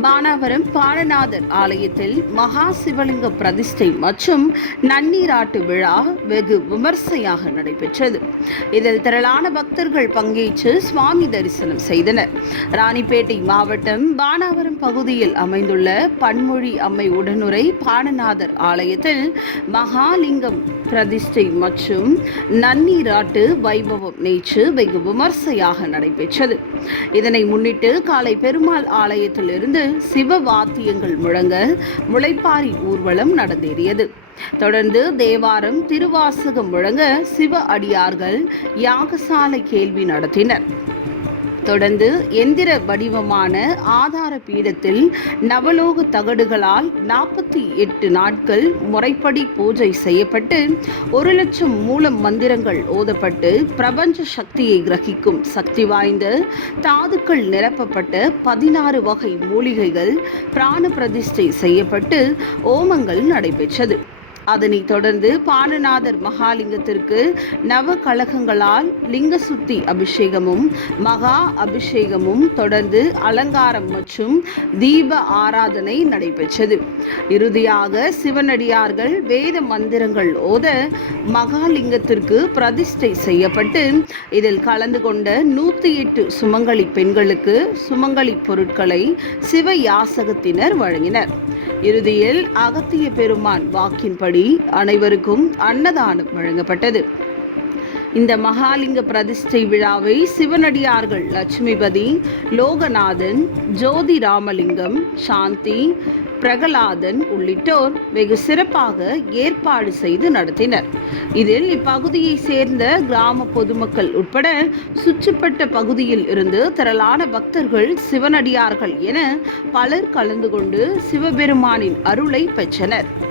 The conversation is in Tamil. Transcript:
பானாவரம் பாலநாதர் ஆலயத்தில் மகா சிவலிங்க பிரதிஷ்டை மற்றும் நன்னீராட்டு விழா வெகு விமர்சையாக நடைபெற்றது. இதில் திரளான பக்தர்கள் பங்கேற்று சுவாமி தரிசனம் செய்தனர். ராணிப்பேட்டை மாவட்டம் பானாவரம் பகுதியில் அமைந்துள்ள பன்மொழி அம்மை உடனுரை பாலநாதர் ஆலயத்தில் மகாலிங்கம் பிரதிஷ்டை மற்றும் நன்னீராட்டு வைபவம் நேற்று வெகு விமர்சையாக நடைபெற்றது. இதனை முன்னிட்டு காலை பெருமாள் ஆலயத்திலிருந்து சிவ வாத்தியங்கள் முழங்க முளைப்பாரி ஊர்வலம் நடந்தேறியது. தொடர்ந்து தேவாரம் திருவாசகம் முழங்க சிவ அடியார்கள் யாகசாலை கேள்வி நடத்தினர். தொடர்ந்து எந்திர வடிவமான ஆதார பீடத்தில் நவலோக தகடுகளால் நாற்பத்தி எட்டு நாட்கள் முறைப்படி பூஜை செய்யப்பட்டு ஒரு லட்சம் மூல மந்திரங்கள் ஓதப்பட்டு பிரபஞ்ச சக்தியை கிரகிக்கும் சக்தி வாய்ந்த தாதுக்கள் நிரப்பப்பட்ட பதினாறு வகை மூலிகைகள் பிராண பிரதிஷ்டை செய்யப்பட்டு ஓமங்கள் நடைபெற்றது. அதனைத் தொடர்ந்து பாலநாதர் மகாலிங்கத்திற்கு நவ கலகங்களால் லிங்க சுத்தி அபிஷேகமும் மகா அபிஷேகமும் தொடர்ந்து அலங்காரம் மற்றும் தீப ஆராதனை நடைபெற்றது. இறுதியாக சிவனடியார்கள் வேத மந்திரங்கள் ஓத மகாலிங்கத்திற்கு பிரதிஷ்டை செய்யப்பட்டு இதில் கலந்து கொண்ட நூற்றி எட்டு சுமங்கலி பெண்களுக்கு சுமங்கலி பொருட்களை சிவ யாசகத்தினர் வழங்கினர். இறுதியில் அகத்திய பெருமான் வாக்கின்படி அனைவருக்கும் அன்னதானம் வழங்கப்பட்டது. இந்த மகாலிங்க பிரதிஷ்டை விழாவை சிவனடியார்கள் லட்சுமிபதி லோகநாதன் ஜோதி ராமலிங்கம் சாந்தி பிரகலாதன் உள்ளிட்டோர் வெகு சிறப்பாக ஏற்பாடு செய்து நடத்தினர். இதில் இப்பகுதியை சேர்ந்த கிராம பொதுமக்கள் உட்பட சுற்றுப்பட்ட பகுதியில் இருந்து திரளான பக்தர்கள் சிவனடியார்கள் என பலர் கலந்து கொண்டு சிவபெருமானின் அருளை பெற்றனர்.